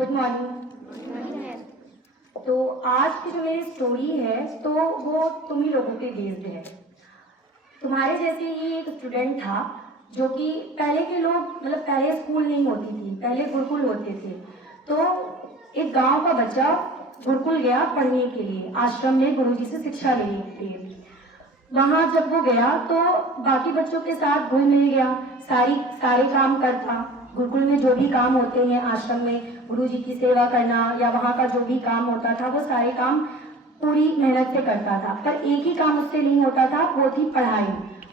Good morning. तो आज की जो मेरी स्टोरी है तो वो तुम ही लोगों पे बेस्ड है। तुम्हारे जैसे ही एक स्टूडेंट था जो कि पहले के लोग मतलब पहले स्कूल नहीं होती थी, पहले गुरुकुल होते थे। तो एक गांव का बच्चा गुरुकुल गया पढ़ने के लिए, आश्रम में गुरुजी से शिक्षा लेने के लिए। वहां जब वो गया तो बाकी बच्चों के साथ घुल मिल गया, सारे काम करता। गुरुकुल में जो भी काम होते हैं आश्रम में, गुरु जी की सेवा करना या वहाँ का जो भी काम होता था वो सारे काम पूरी मेहनत से करता था। पर एक ही काम उससे नहीं होता था, वो थी पढ़ाई।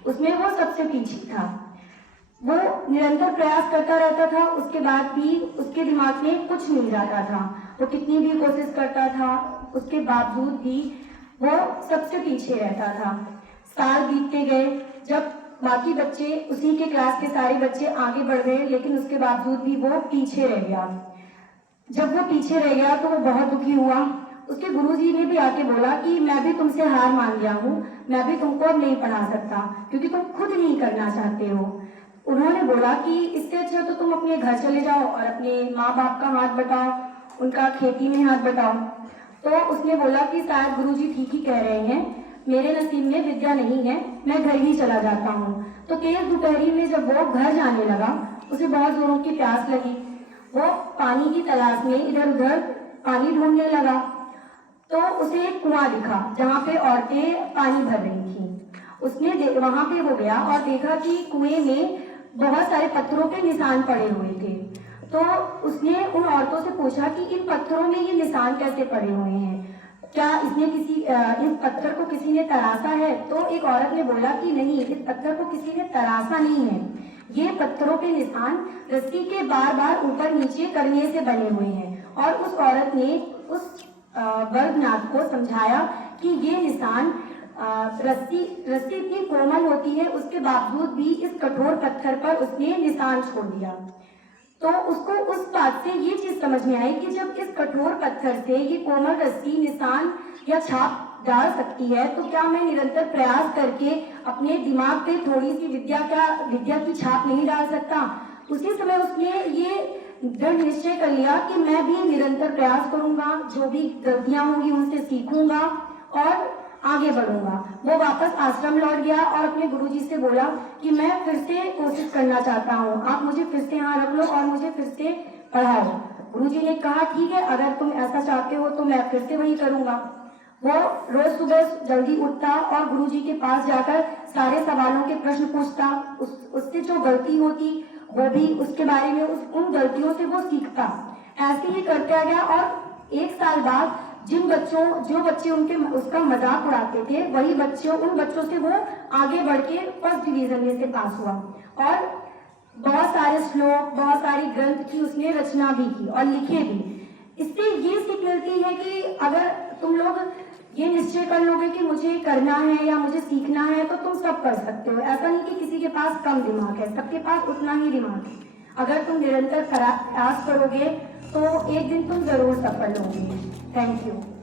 उसमें वो सबसे पीछे था। वो निरंतर प्रयास करता रहता था, उसके बाद भी उसके दिमाग में कुछ नहीं जाता था। वो कितनी भी कोशिश करता था, उसके बावजूद भी वो सबसे पीछे रहता था। साल बीतते गए, जब बाकी बच्चे उसी के क्लास के सारे बच्चे आगे बढ़ गए, लेकिन उसके बावजूद भी वो पीछे रह गया। जब वो पीछे रह गया तो वो बहुत दुखी हुआ। उसके गुरुजी ने भी आके बोला कि मैं भी तुमसे हार मान गया हूँ, मैं भी तुमको अब नहीं पढ़ा सकता क्योंकि तुम खुद नहीं करना चाहते हो। उन्होंने बोला कि इससे अच्छा तो तुम अपने घर चले जाओ और अपने माँ बाप का हाथ बटाओ, उनका खेती में हाथ बटाओ। तो उसने बोला कि शायद गुरुजी ठीक ही कह रहे हैं, मेरे नसीब में विद्या नहीं है, मैं घर ही चला जाता हूँ। तो तेज दोपहरी में जब वो घर जाने लगा, उसे बहुत जोरों की प्यास लगी। वो पानी की तलाश में इधर उधर पानी ढूंढने लगा तो उसे एक कुआं दिखा जहाँ पे औरतें पानी भर रही थी। उसने वहां पे वो गया और देखा कि कुएं में बहुत सारे पत्थरों के निशान पड़े हुए थे। तो उसने उन औरतों से पूछा कि इन पत्थरों में ये निशान कैसे पड़े हुए हैं, क्या इस पत्थर को किसी ने तराशा है? तो एक औरत ने बोला कि नहीं, इस पत्थर को किसी ने तराशा नहीं है, ये पत्थरों के निशान रस्सी के बार बार ऊपर नीचे करने से बने हुए हैं। और उस औरत ने उस वर्गनाथ को समझाया कि ये निशान रस्सी इतनी कोमल होती है, उसके बावजूद भी इस कठोर पत्थर पर उसने निशान छोड़ दिया। तो उसको उस बात से ये चीज समझ में आई कि जब इस कठोर पत्थर से ये कोमल रस्सी निशान या छाप डाल सकती है, तो क्या मैं निरंतर प्रयास करके अपने दिमाग पे थोड़ी सी विद्या की छाप नहीं डाल सकता? उसी समय उसने ये दृढ़ निश्चय कर लिया कि मैं भी निरंतर प्रयास करूंगा, जो भी गलतियां होंगी उनसे सीखूंगा और आगे बढ़ूंगा। वो वापस आश्रम लौट गया और अपने गुरुजी से बोला कि मैं फिर से कोशिश करना चाहता हूँ, आप मुझे फिर से यहाँ रख लो और मुझे फिर से पढ़ाओ। गुरुजी ने कहा ठीक है, अगर तुम ऐसा चाहते हो तो मैं फिर से वही करूंगा। वो रोज सुबह जल्दी उठता और गुरुजी के पास जाकर सारे सवालों के प्रश्न पूछता। उससे जो गलती होती वो भी उसके बारे में उन गलतियों से वो सीखता। ऐसे ही करता गया और एक साल बाद जो बच्चे उसका मजाक उड़ाते थे, वही उन बच्चों से वो आगे बढ़ के फर्स्ट डिवीजन में से पास हुआ और बहुत सारे श्लोक, बहुत सारी ग्रंथ की उसने रचना भी की और लिखे भी। इससे ये सीख मिलती है कि अगर तुम लोग ये निश्चय कर लोगे कि मुझे करना है या मुझे सीखना है तो तुम सब कर सकते हो। ऐसा नहीं कि किसी के पास कम दिमाग है, सबके पास उतना ही दिमाग है। अगर तुम निरंतर प्रयास करोगे तो एक दिन तुम जरूर सफल होगे। Thank you.